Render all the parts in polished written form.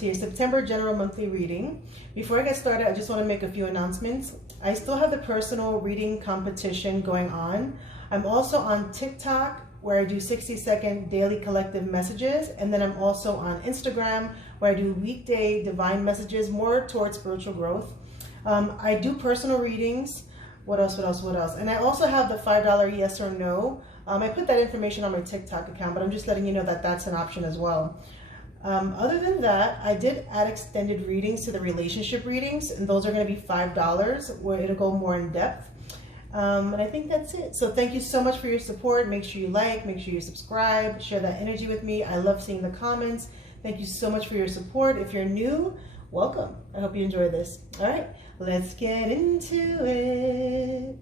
to your September general monthly reading. Before I get started, I just want to make a few announcements. I still have the personal reading competition going on. I'm also on TikTok, where I do 60-second daily collective messages. And then I'm also on Instagram, where I do weekday divine messages, more towards spiritual growth. I do personal readings. What else? And I also have the $5 yes or no. I put that information on my TikTok account, but I'm just letting you know that that's an option as well. Other than that, I did add extended readings to the relationship readings, and those are going to be $5, where it'll go more in depth. And I think that's it. So thank you so much for your support. Make sure you like, make sure you subscribe, share that energy with me. I love seeing the comments. Thank you so much for your support. If you're new, welcome. I hope you enjoy this. All right, let's get into it.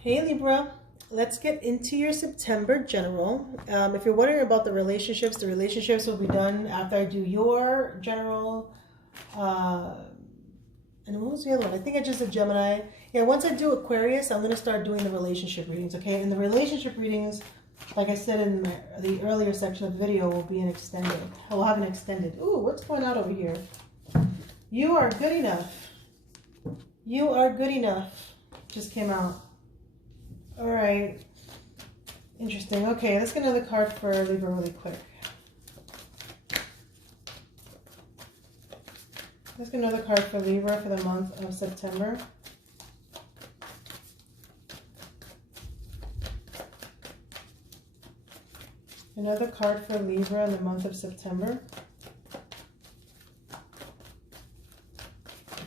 Hey Libra, let's get into your September general. If you're wondering about the relationships will be done after I do your general. And what was the other one? I think I just did Gemini. Yeah, once I do Aquarius, I'm going to start doing the relationship readings, okay? And the relationship readings, like I said in the earlier section of the video, will be an extended. We'll have an extended. Ooh, what's going on over here? You are good enough. You are good enough. Just came out. All right. Interesting. Okay, let's get another card for Libra really quick. Let's get another card for Libra for the month of September. Another card for Libra in the month of September.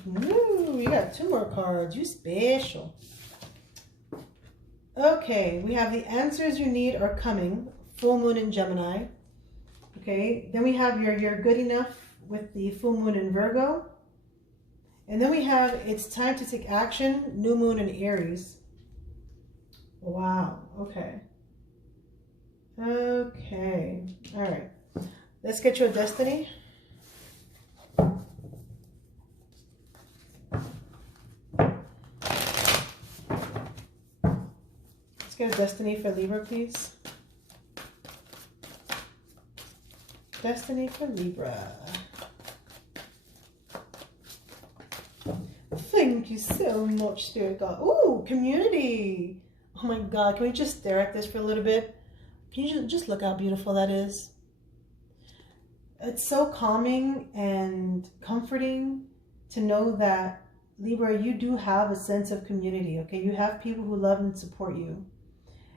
Ooh, you got 2 more cards. You special. Okay, we have the answers you need are coming. Full moon in Gemini. Okay, then we have you're good enough with the full moon in Virgo. And then we have it's time to take action, new moon in Aries. Wow, okay. Okay, all right. Let's get your destiny. Let's get a destiny for Libra, please. Destiny for Libra. Thank you so much, Spirit God. Ooh, community. Oh my God, can we just stare at this for a little bit? Can you just look how beautiful that is? It's so calming and comforting to know that, Libra, you do have a sense of community, okay? You have people who love and support you.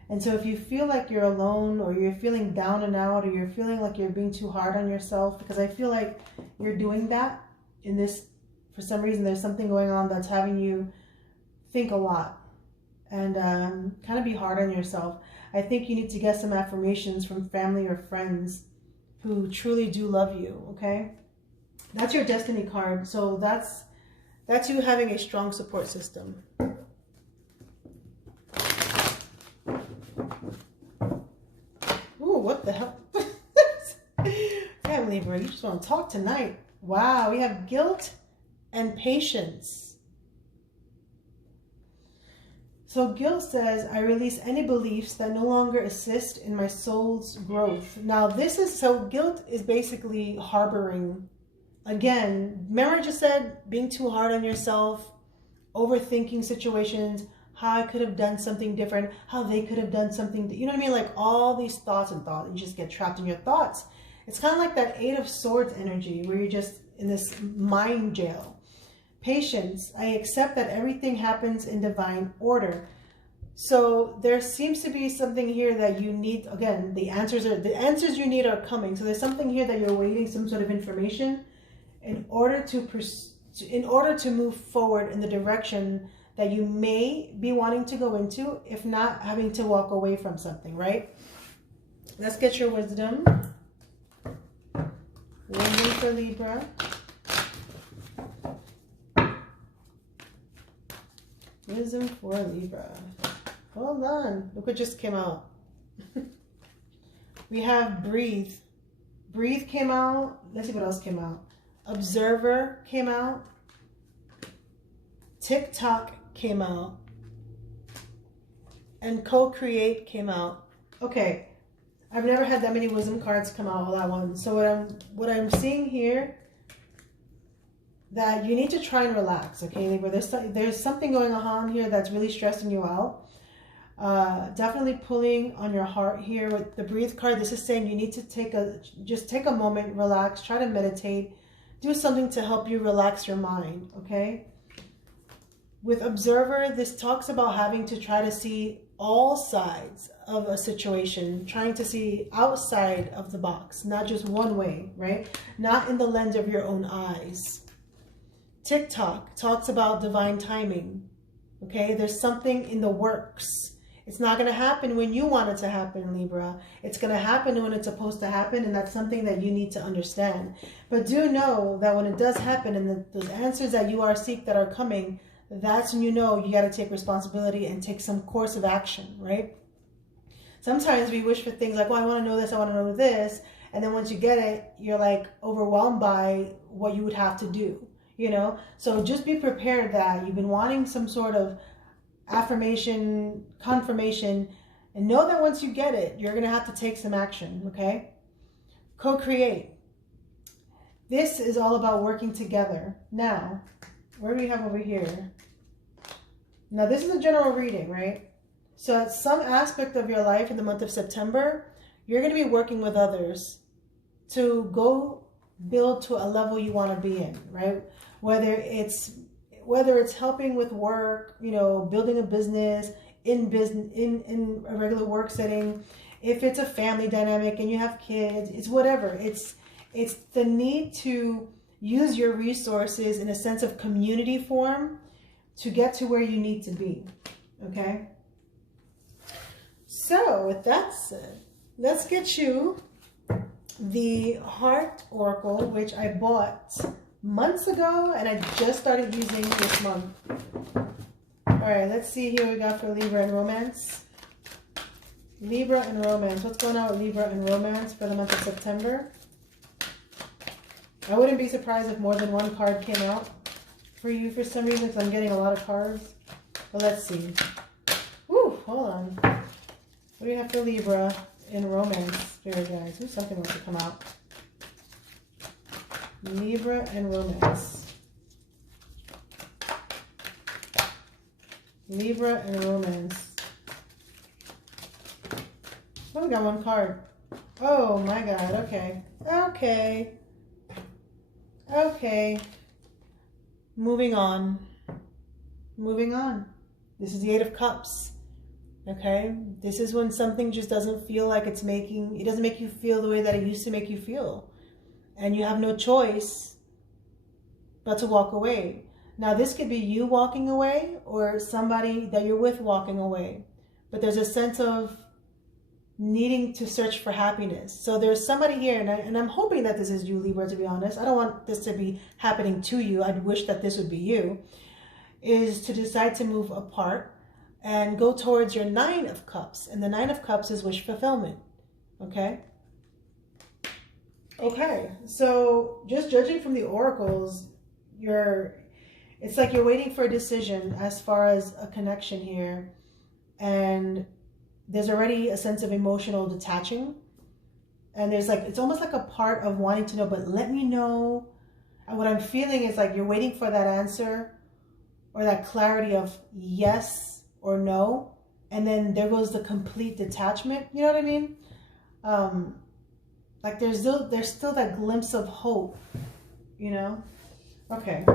And so if you feel like you're alone, or you're feeling down and out, or you're feeling like you're being too hard on yourself, because I feel like you're doing that in this, for some reason, there's something going on that's having you think a lot and kind of be hard on yourself. I think you need to get some affirmations from family or friends who truly do love you, okay? That's your destiny card. So that's you having a strong support system. Ooh, what the hell? Damn, Libra, you just want to talk tonight. Wow, we have guilt and patience. So guilt says, I release any beliefs that no longer assist in my soul's growth. Now this is, so guilt is basically harboring. Again, remember I just said being too hard on yourself, overthinking situations, how I could have done something different, how they could have done something, you know what I mean? Like all these thoughts, you just get trapped in your thoughts. It's kind of like that 8 of Swords energy where you're just in this mind jail. Patience, I accept that everything happens in divine order. So there seems to be something here that you need. Again, the answers you need are coming. So there's something here that you're waiting, some sort of information in order to move forward in the direction that you may be wanting to go into, if not having to walk away from something, right? Let's get your wisdom. Wisdom for Libra. Wisdom for Libra. Hold on. Look what just came out. We have breathe. Breathe came out. Let's see what else came out. Observer came out. TikTok came out. And co-create came out. Okay. I've never had that many wisdom cards come out all at once. So what I'm seeing here, that you need to try and relax, okay, Libra? There's something going on here that's really stressing you out. Definitely pulling on your heart here with the breathe card. This is saying you need to just take a moment, relax, try to meditate, do something to help you relax your mind, okay? With observer, this talks about having to try to see all sides of a situation, trying to see outside of the box, not just one way, right? Not in the lens of your own eyes. TikTok talks about divine timing, okay? There's something in the works. It's not going to happen when you want it to happen, Libra. It's going to happen when it's supposed to happen, and that's something that you need to understand. But do know that when it does happen, and those answers that you are seeking that are coming, that's when you know you got to take responsibility and take some course of action, right? Sometimes we wish for things like, well, I want to know this, I want to know this. And then once you get it, you're like overwhelmed by what you would have to do, you know? So just be prepared that you've been wanting some sort of affirmation, confirmation, and know that once you get it, you're going to have to take some action, okay? Co-create. This is all about working together. Now, what do we have over here? Now, this is a general reading, right? So at some aspect of your life in the month of September, you're going to be working with others to go build to a level you want to be in, right? Whether it's helping with work, you know, building a business, in a regular work setting, if it's a family dynamic and you have kids, it's whatever. It's the need to use your resources in a sense of community form to get to where you need to be, okay? So with that said, let's get you the Heart Oracle, which I bought months ago and I just started using this month. All right, let's see here we got for Libra and romance. Libra and romance. What's going on with Libra and romance for the month of September? I wouldn't be surprised if more than one card came out for you for some reason, because I'm getting a lot of cards. But let's see. Woo, hold on. What do you have for Libra in romance here, guys? Ooh, something wants to come out. Libra and romance. Libra and romance. Oh, we got one card. Oh my God, okay. Okay. Okay. Moving on. Moving on. This is the Eight of Cups. Okay? This is when something just doesn't feel like it doesn't make you feel the way that it used to make you feel. And you have no choice but to walk away. Now, this could be you walking away or somebody that you're with walking away. But there's a sense of needing to search for happiness. So there's somebody here, and I'm hoping that this is you, Libra, to be honest. I don't want this to be happening to you. I'd wish that this would be you. Is to decide to move apart and go towards your Nine of Cups. And the Nine of Cups is wish fulfillment. Okay? Okay, so just judging from the oracles, it's like you're waiting for a decision as far as a connection here, and there's already a sense of emotional detaching, and there's like, it's almost like a part of wanting to know, but let me know. And what I'm feeling is like you're waiting for that answer or that clarity of yes or no, and then there goes the complete detachment. You know what I mean? Like there's still that glimpse of hope, you know? Okay.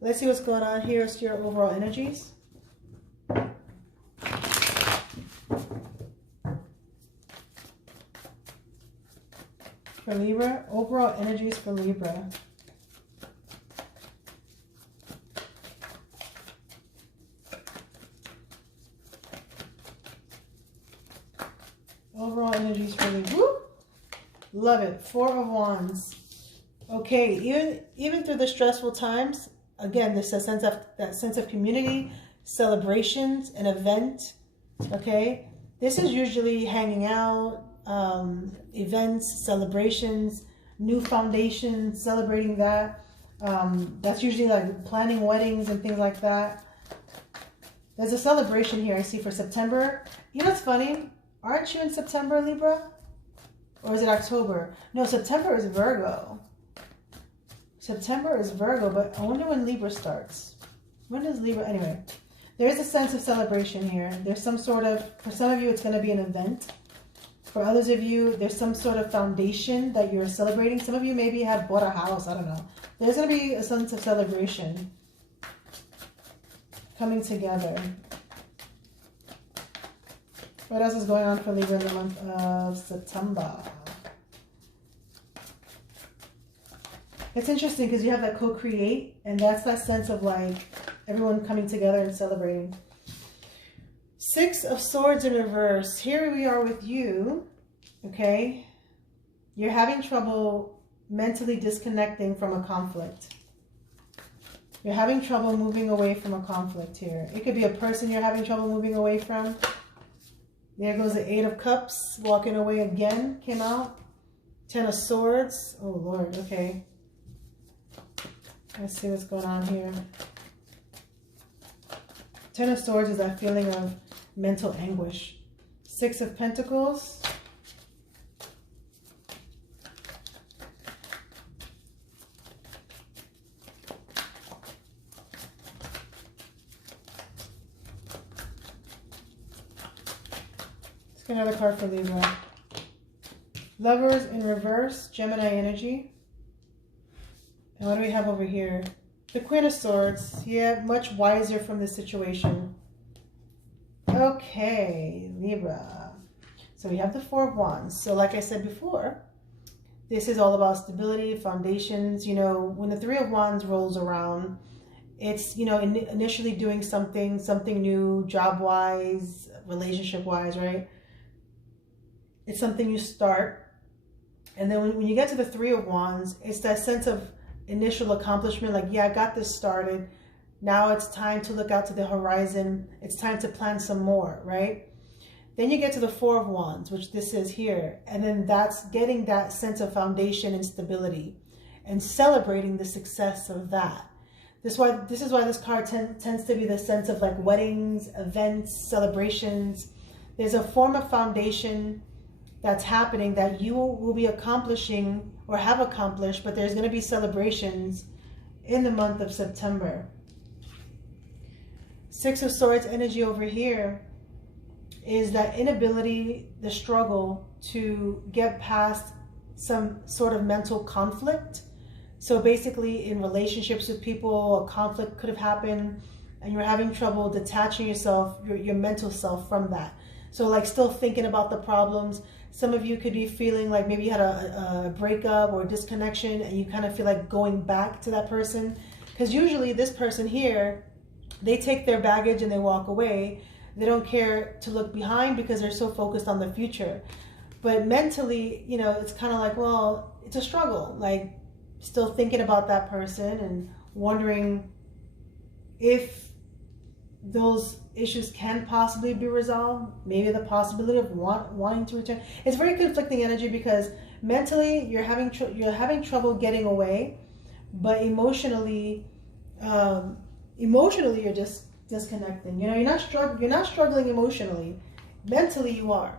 Let's see what's going on here. It's your overall energies. For Libra, overall energies for Libra. Overall energies for Libra. Woo! Love it. Four of Wands. Okay, even through the stressful times, again, there's a sense of community, celebrations, an event. Okay, this is usually hanging out, events, celebrations, new foundations, celebrating that. That's usually like planning weddings and things like that. There's a celebration here I see for September. You know what's funny? Aren't you in September, Libra? Or is it October? No, September is Virgo. September is Virgo, but I wonder when Libra starts. When does Libra... Anyway, there is a sense of celebration here. There's some sort of... For some of you, it's going to be an event. For others of you, there's some sort of foundation that you're celebrating. Some of you maybe have bought a house. I don't know. There's going to be a sense of celebration coming together. What else is going on for Libra in the month of September? It's interesting because you have that co-create, and that's that sense of like everyone coming together and celebrating. Six of Swords in reverse. Here we are with you, okay? You're having trouble mentally disconnecting from a conflict. You're having trouble moving away from a conflict here. It could be a person you're having trouble moving away from. There goes the Eight of Cups, walking away again, came out. Ten of Swords. Oh, Lord, okay. Let's see what's going on here. Ten of Swords is that feeling of mental anguish. Six of Pentacles. Let's get another card for Libra. Lovers in reverse, Gemini energy. And what do we have over here? The Queen of Swords. Yeah, much wiser from this situation. Okay, Libra. So we have the Four of Wands. So like I said before, this is all about stability, foundations. You know, when the Three of Wands rolls around, it's, you know, initially doing something new, job-wise, relationship-wise, right? It's something you start. And then when you get to the Three of Wands, it's that sense of initial accomplishment. Like, yeah, I got this started. Now it's time to look out to the horizon. It's time to plan some more, right? Then you get to the Four of Wands, which this is here. And then that's getting that sense of foundation and stability and celebrating the success of that. This is why this card tends to be the sense of like weddings, events, celebrations. There's a form of foundation that's happening that you will be accomplishing or have accomplished, but there's going to be celebrations in the month of September. Six of Swords energy over here is that inability, the struggle to get past some sort of mental conflict. So basically in relationships with people, a conflict could have happened and you're having trouble detaching yourself, your mental self from that. So like still thinking about the problems. Some of you could be feeling like maybe you had a breakup or a disconnection and you kind of feel like going back to that person. Because usually this person here, they take their baggage and they walk away. They don't care to look behind because they're so focused on the future. But mentally, you know, it's kind of like, well, it's a struggle. Like still thinking about that person and wondering if those issues can possibly be resolved. Maybe the possibility of wanting to return. It's very conflicting energy because mentally you're having trouble getting away, but emotionally you're just disconnecting. You know, you're not struggling emotionally. Mentally you are.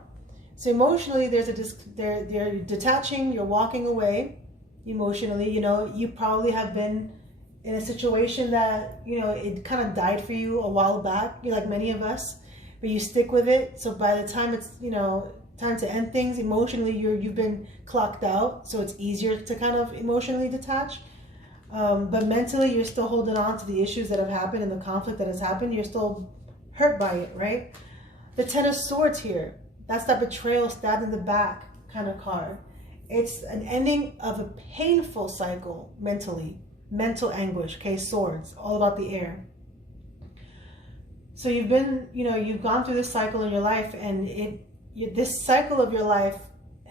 So emotionally they're detaching, you're walking away emotionally. You know, you probably have been in a situation that, you know, it kind of died for you a while back. You're like many of us, but you stick with it. So by the time it's, you know, time to end things emotionally, you've been clocked out. So it's easier to kind of emotionally detach. But mentally, you're still holding on to the issues that have happened and the conflict that has happened. You're still hurt by it, right? The Ten of Swords here, that's that betrayal, stabbed in the back kind of card. It's an ending of a painful cycle mentally. Mental anguish, okay, swords, all about the air. So you've been, you know, you've gone through this cycle in your life, and this cycle of your life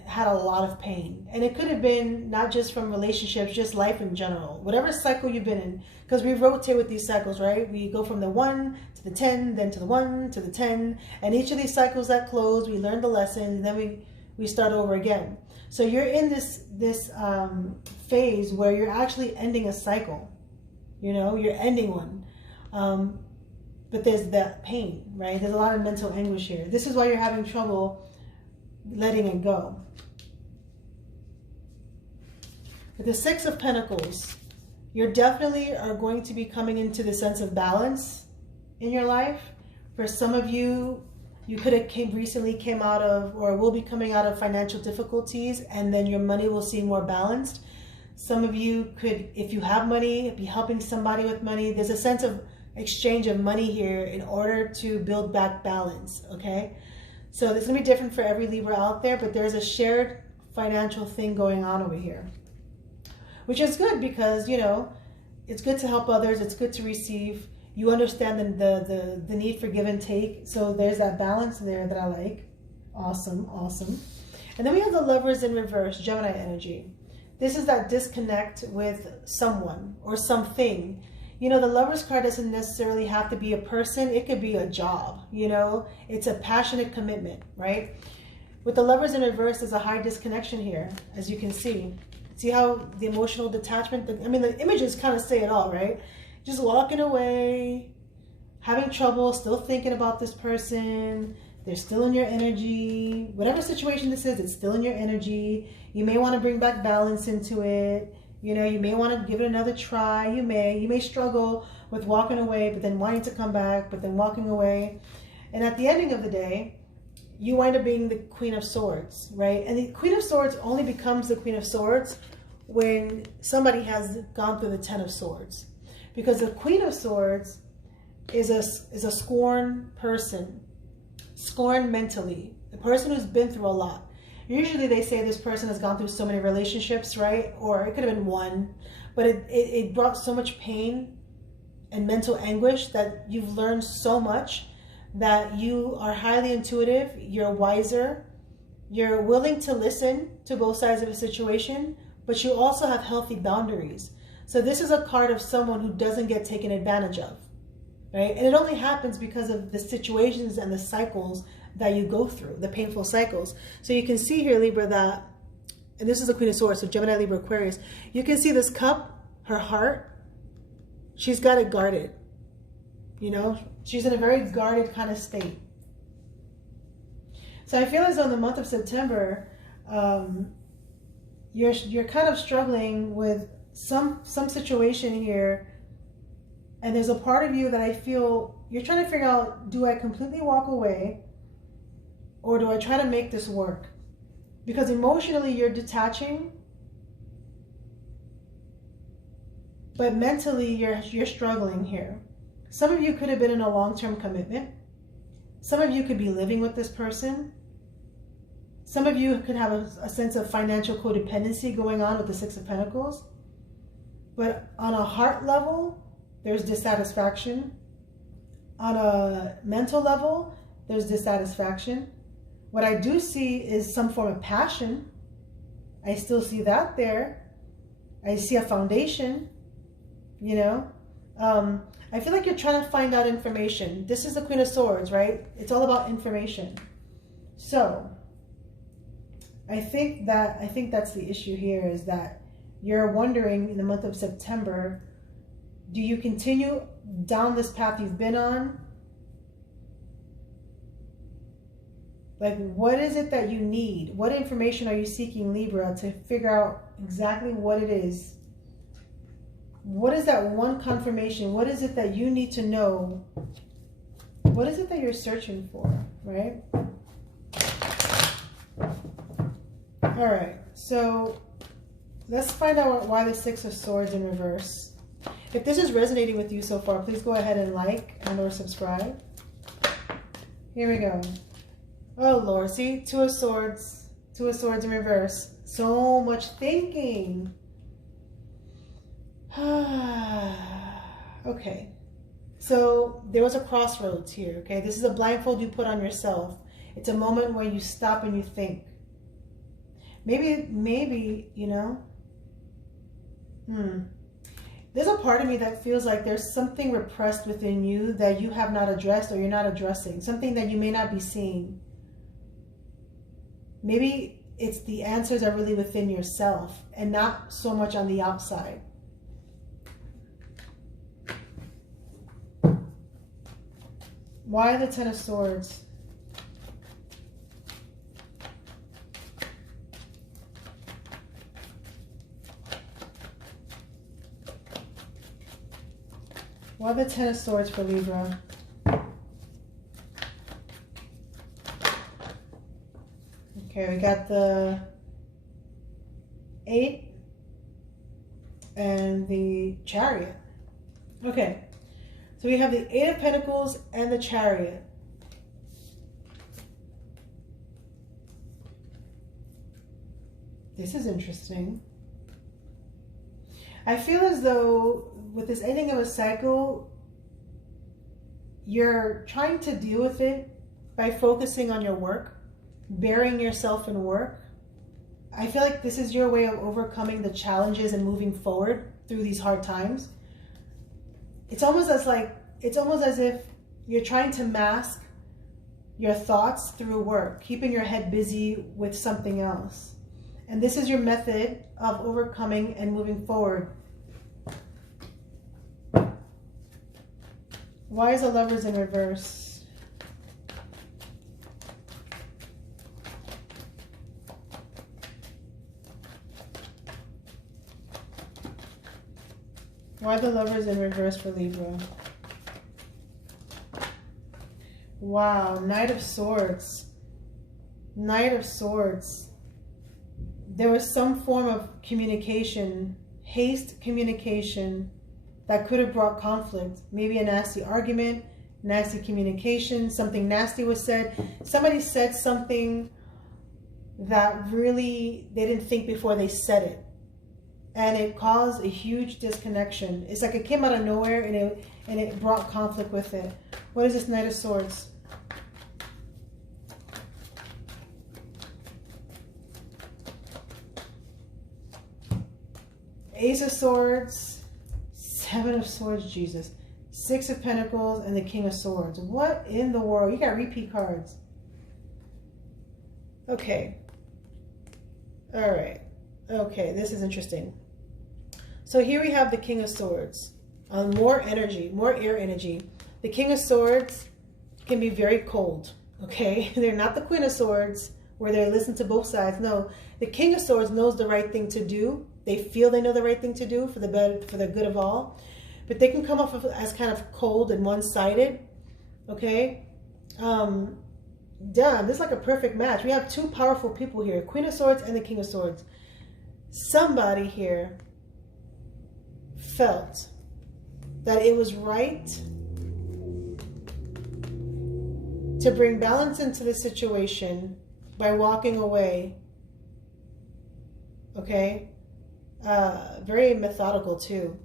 had a lot of pain. And it could have been not just from relationships, just life in general. Whatever cycle you've been in, because we rotate with these cycles, right? We go from the 1 to the 10, then to the 1 to the 10. And each of these cycles that close, we learn the lesson, and then we start over again. So you're in this phase where you're actually ending a cycle. You know, you're ending one. But there's that pain, right? There's a lot of mental anguish here. This is why you're having trouble letting it go. With the Six of Pentacles, you definitely are going to be coming into the sense of balance in your life. For some of you, you could have recently came out of or will be coming out of financial difficulties, and then your money will seem more balanced. Some of you could, if you have money, be helping somebody with money. There's a sense of exchange of money here in order to build back balance, okay? So this is going to be different for every Libra out there, but there's a shared financial thing going on over here, which is good because, you know, it's good to help others. It's good to receive. You understand the need for give and take. So there's that balance there that I like. Awesome, awesome. And then we have the Lovers in reverse, Gemini energy. This is that disconnect with someone or something. You know, the Lovers card doesn't necessarily have to be a person. It could be a job, you know. It's a passionate commitment, right? With the Lovers in reverse, there's a high disconnection here, as you can see. See how the emotional detachment, I mean, the images kind of say it all, right? Just walking away, having trouble, still thinking about this person. They're still in your energy. Whatever situation this is, it's still in your energy. You may want to bring back balance into it. You know, you may want to give it another try. You may struggle with walking away, but then wanting to come back, but then walking away. And at the ending of the day, you wind up being the Queen of Swords, right? And the Queen of Swords only becomes the Queen of Swords when somebody has gone through the Ten of Swords. Because the Queen of Swords is a scorned person, scorned mentally, a person who's been through a lot. Usually they say this person has gone through so many relationships, right? Or it could have been one, but it brought so much pain and mental anguish that you've learned so much that you are highly intuitive, you're wiser, you're willing to listen to both sides of a situation, but you also have healthy boundaries. So this is a card of someone who doesn't get taken advantage of, right? And it only happens because of the situations and the cycles that you go through, the painful cycles. So you can see here, Libra, that, and this is the Queen of Swords, so Gemini, Libra, Aquarius, you can see this cup, her heart, she's got it guarded. You know, she's in a very guarded kind of state. So I feel as though in the month of September, you're kind of struggling with some situation here, and there's a part of you that I feel you're trying to figure out, do I completely walk away or do I try to make this work? Because emotionally you're detaching, but mentally you're struggling here. Some of you could have been in a long-term commitment. Some of you could be living with this person. Some of you could have a sense of financial codependency going on with the Six of Pentacles. But on a heart level, there's dissatisfaction. On a mental level, there's dissatisfaction. What I do see is some form of passion. I still see that there. I see a foundation, you know. I feel like you're trying to find out information. This is the Queen of Swords, right? It's all about information. So I think that's the issue here, is that you're wondering in the month of September, do you continue down this path you've been on? Like, what is it that you need? What information are you seeking, Libra, to figure out exactly what it is? What is that one confirmation? What is it that you need to know? What is it that you're searching for, right? All right, so let's find out why the Six of Swords in reverse. If this is resonating with you so far, please go ahead and like and or subscribe. Here we go. Oh Lord, see, Two of Swords in reverse. So much thinking. Okay, so there was a crossroads here, okay? This is a blindfold you put on yourself. It's a moment where you stop and you think. Maybe, you know, there's a part of me that feels like there's something repressed within you that you have not addressed or you're not addressing, something that you may not be seeing. Maybe it's the answers are really within yourself and not so much on the outside. Why the Ten of Swords? Why the Ten of Swords for Libra? Okay, we got the 8 and the Chariot. Okay, so we have the 8 of Pentacles and the Chariot. This is interesting. I feel as though with this ending of a cycle, you're trying to deal with it by focusing on your work, burying yourself in work. I feel like this is your way of overcoming the challenges and moving forward through these hard times. It's almost as if you're trying to mask your thoughts through work, keeping your head busy with something else. And this is your method of overcoming and moving forward. Why is the Lovers in reverse? Why the Lovers in reverse for Libra? Wow, Knight of Swords. Knight of Swords. There was some form of communication, haste communication, that could have brought conflict. Maybe a nasty argument, nasty communication, something nasty was said. Somebody said something that really they didn't think before they said it. And it caused a huge disconnection. It's like it came out of nowhere and it brought conflict with it. What is this Knight of Swords? Ace of Swords, 7 of Swords, Jesus. 6 of Pentacles and the King of Swords. What in the world? You got repeat cards. Okay. All right. Okay, this is interesting. So here we have the King of Swords. More energy, more air energy. The King of Swords can be very cold, okay? They're not the Queen of Swords where they listen to both sides. No, the King of Swords knows the right thing to do. They feel they know the right thing to do for the good of all. But they can come off as kind of cold and one-sided, okay? Damn, this is like a perfect match. We have two powerful people here, Queen of Swords and the King of Swords. Somebody here felt that it was right to bring balance into the situation by walking away, okay? Very methodical too.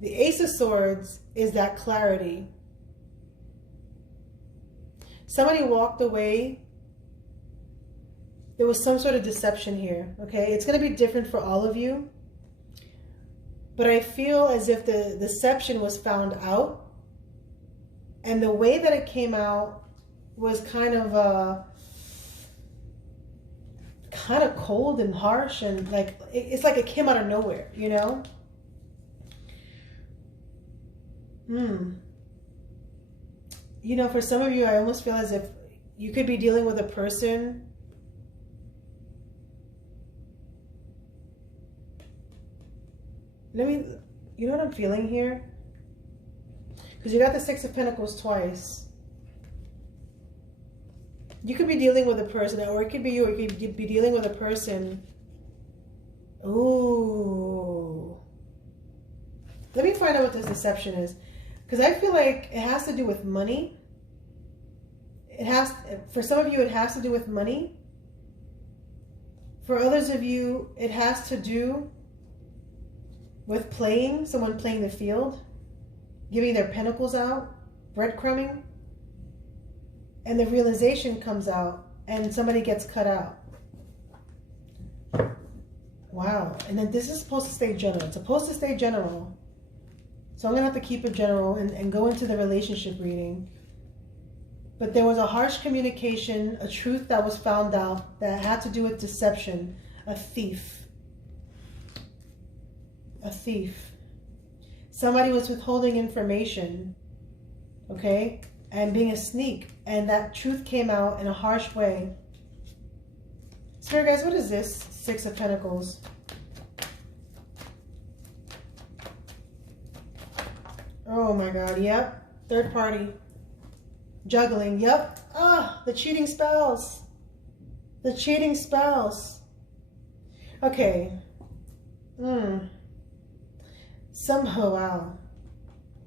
The Ace of Swords is that clarity. Somebody walked away. There was some sort of deception here, okay? It's going to be different for all of you. But I feel as if the deception was found out. And the way that it came out was kind of cold and harsh, and like it's like it came out of nowhere, you know? You know, for some of you, I almost feel as if you could be dealing with a person you know what I'm feeling here? Because you got the Six of Pentacles twice. You could be dealing with a person, or it could be you, or you could be dealing with a person. Ooh. Let me find out what this deception is. Because I feel like it has to do with money. For some of you, it has to do with money. For others of you, it has to do with someone playing the field, giving their pentacles out, breadcrumbing. And the realization comes out and somebody gets cut out. Wow. And then this is supposed to stay general. It's supposed to stay general. So I'm going to have to keep it general and go into the relationship reading. But there was a harsh communication, a truth that was found out that had to do with deception, a thief. A thief. Somebody was withholding information, okay, and being a sneak, and that truth came out in a harsh way. Spirit guys, what is this? Six of Pentacles. Oh my God, yep. Third party. Juggling, yep. Ah, the cheating spouse. The cheating spouse. Okay. Somehow, wow.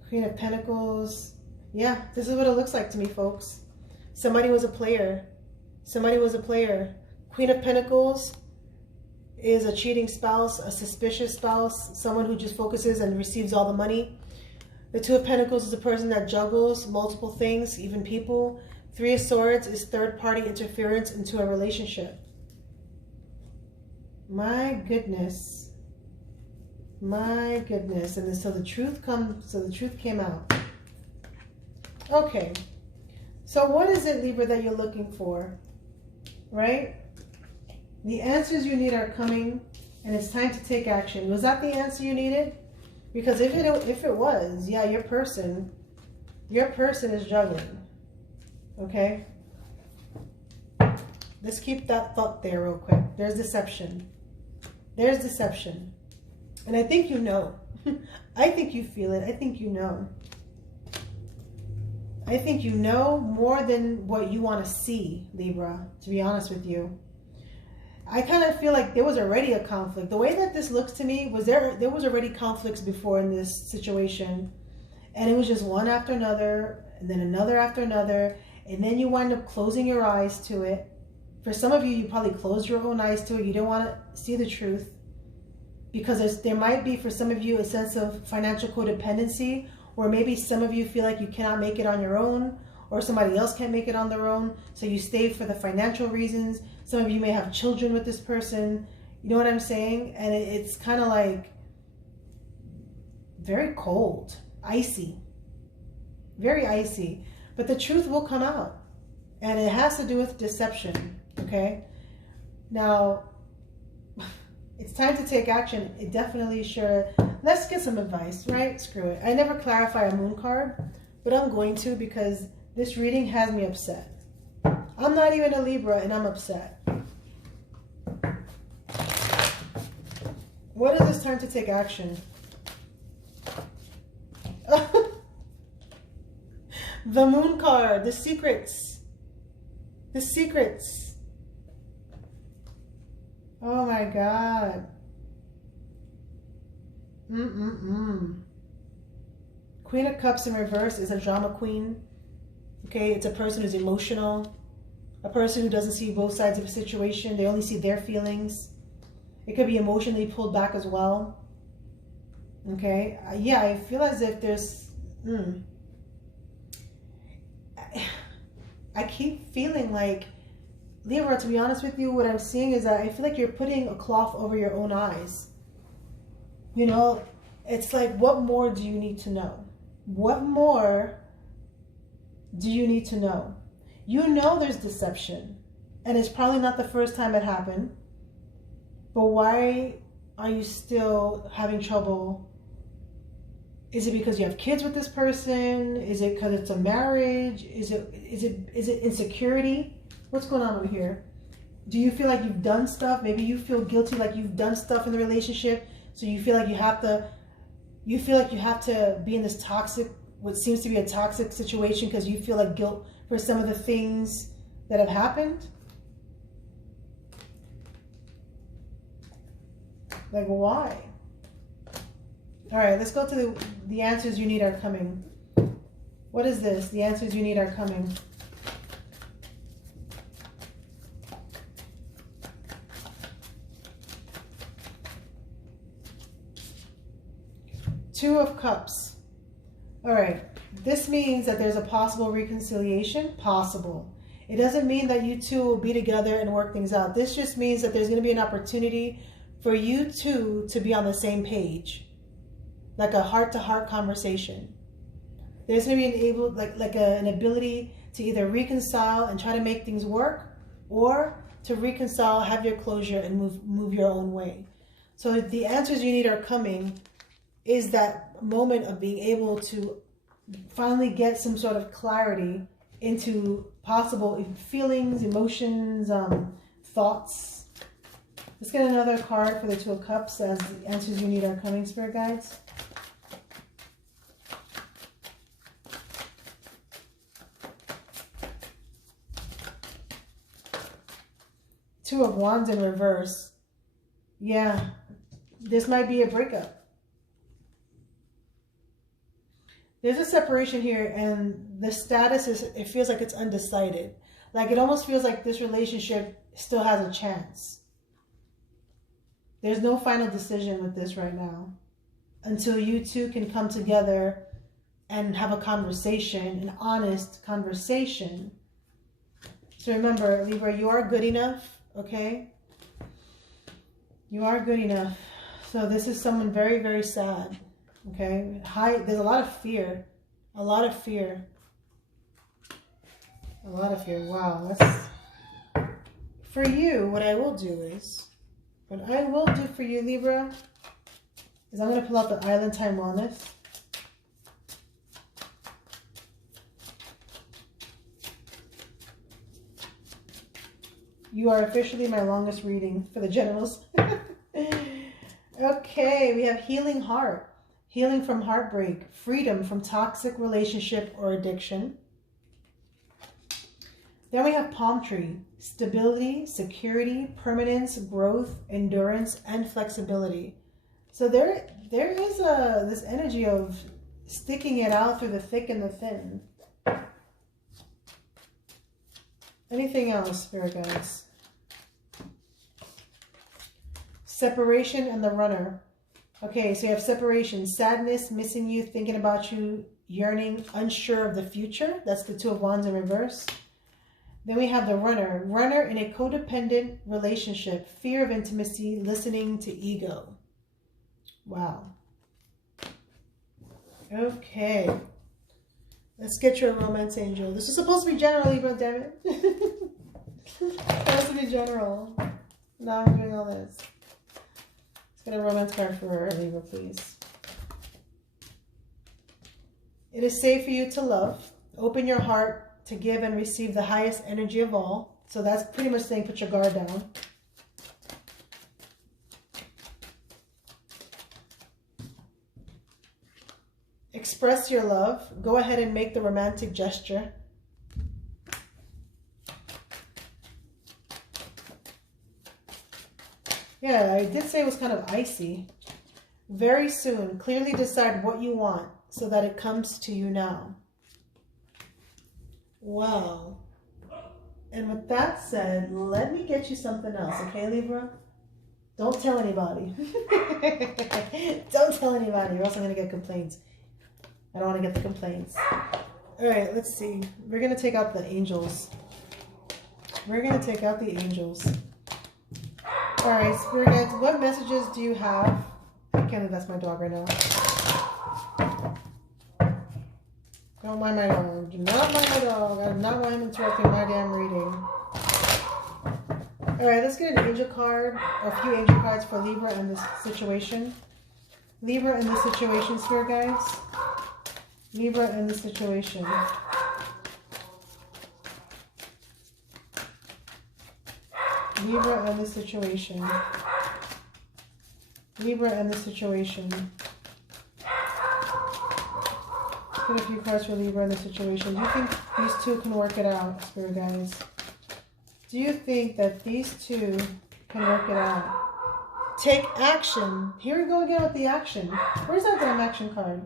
Queen of Pentacles. Yeah, this is what it looks like to me, folks. Somebody was a player. Somebody was a player. Queen of Pentacles is a cheating spouse, a suspicious spouse, someone who just focuses and receives all the money. The Two of Pentacles is a person that juggles multiple things, even people. Three of Swords is third-party interference into a relationship. My goodness. My goodness. And so the truth came out. Okay. So what is it, Libra, that you're looking for? Right? The answers you need are coming, and it's time to take action. Was that the answer you needed? Because if it was, yeah, your person is juggling. Okay? Let's keep that thought there real quick. There's deception. There's deception. And I think you know. I think you feel it. I think you know. I think you know more than what you want to see, Libra, to be honest with you. I kind of feel like there was already a conflict. The way that this looks to me was there was already conflicts before in this situation. And it was just one after another, and then another after another. And then you wind up closing your eyes to it. For some of you, you probably closed your own eyes to it. You didn't want to see the truth. Because there might be, for some of you, a sense of financial codependency. Or maybe some of you feel like you cannot make it on your own. Or somebody else can't make it on their own. So you stay for the financial reasons. Some of you may have children with this person. You know what I'm saying? And it's kind of like very cold, icy. Very icy. But the truth will come out. And it has to do with deception. Okay? Now, it's time to take action. It definitely sure. Let's get some advice, right? Screw it. I never clarify a moon card, but I'm going to because this reading has me upset. I'm not even a Libra and I'm upset. What is this time to take action? The moon card, the secrets. The secrets. Oh my God. Queen of Cups in reverse is a drama queen. Okay, it's a person who's emotional. A person who doesn't see both sides of a situation. They only see their feelings. It could be emotionally pulled back as well. Okay, yeah, I feel as if there's... I keep feeling like, Libra, to be honest with you, what I'm seeing is that I feel like you're putting a cloth over your own eyes. You know, it's like, what more do you need to know? What more do you need to know? You know there's deception. And it's probably not the first time it happened. But why are you still having trouble? Is it because you have kids with this person? Is it because it's a marriage? Is it insecurity? What's going on over here? Do you feel like you've done stuff? Maybe you feel guilty like you've done stuff in the relationship. So you feel like you have to be in this toxic, what seems to be a toxic situation because you feel like guilt for some of the things that have happened. Like, why? All right, let's go to the answers you need are coming. What is this? The answers you need are coming. Two of Cups. All right, this means that there's a possible reconciliation. Possible. It doesn't mean that you two will be together and work things out. This just means that there's going to be an opportunity for you two to be on the same page. Like a heart-to-heart conversation. There's going to be an ability to either reconcile and try to make things work, or to reconcile, have your closure, and move your own way. So the answers you need are coming. Is that moment of being able to finally get some sort of clarity into possible feelings, emotions, thoughts. Let's get another card for the Two of Cups as the answers you need are coming, Spirit Guides. Two of Wands in reverse. Yeah, this might be a breakup. There's a separation here, and the status is, it feels like it's undecided. Like it almost feels like this relationship still has a chance. There's no final decision with this right now until you two can come together and have a conversation, an honest conversation. So remember, Libra, you are good enough, okay? You are good enough. So this is someone very, very sad, okay? There's a lot of fear. A lot of fear. A lot of fear. Wow. For you, what I will do for you, Libra, is I'm going to pull out the Island Time Wellness. You are officially my longest reading for the generals. Okay, we have Healing Heart. Healing from heartbreak. Freedom from toxic relationship or addiction. Then we have Palm Tree. Stability, security, permanence, growth, endurance, and flexibility. So there is this energy of sticking it out through the thick and the thin. Anything else, Spirit guides? Separation and the Runner. Okay, so you have separation, sadness, missing you, thinking about you, yearning, unsure of the future. That's the Two of Wands in reverse. Then we have the Runner. Runner in a codependent relationship, fear of intimacy, listening to ego. Wow. Okay. Let's get your romance angel. This is supposed to be general, Libra, damn it. Supposed to be general. Now I'm doing all this. Let's get a romance card for Libra, please. It is safe for you to love. Open your heart to give and receive the highest energy of all. So that's pretty much saying put your guard down. Express your love. Go ahead and make the romantic gesture. Yeah, I did say it was kind of icy. Very soon, clearly decide what you want so that it comes to you now. Wow. And with that said, let me get you something else, okay, Libra? Don't tell anybody. Don't tell anybody, or else I'm going to get complaints. I don't want to get the complaints. All right, let's see. We're going to take out the angels. We're going to take out the angels. All right, Spirit guides, what messages do you have? I can't believe that's my dog right now. Don't mind my dog. Do not mind my dog. I do not want him interrupting my damn reading. All right, let's get an angel card, or a few angel cards for Libra and this situation. Libra and this situation, Spirit guides. Libra and the situation. Libra and the situation. Libra and the situation. Let's get a few cards for Libra and the situation. Do you think these two can work it out, Spirit guides? Do you think that these two can work it out? Take action. Here we go again with the action. Where's that damn action card?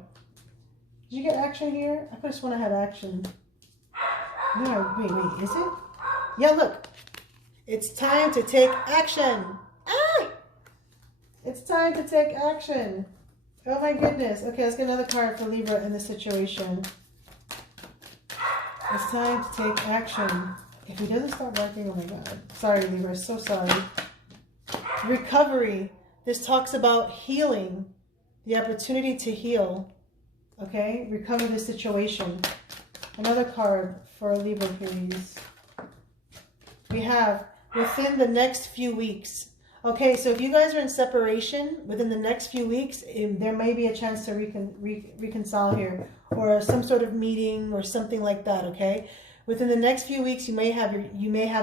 Did you get action here? I just want to have action. No, wait, is it? Yeah, look. It's time to take action. Ah! It's time to take action. Oh my goodness. Okay, let's get another card for Libra in this situation. It's time to take action. If he doesn't stop barking, oh my God. Sorry, Libra, so sorry. Recovery. This talks about healing. The opportunity to heal. Okay, recover the situation. Another card for Libra, please. We have within the next few weeks. Okay, so if you guys are in separation within the next few weeks, there may be a chance to reconcile here, or some sort of meeting or something like that. Okay, within the next few weeks, you may have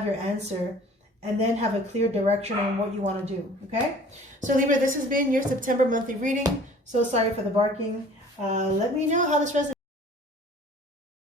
your answer, and then have a clear direction on what you want to do. Okay, so Libra, this has been your September monthly reading. So sorry for the barking. Let me know how this resonates.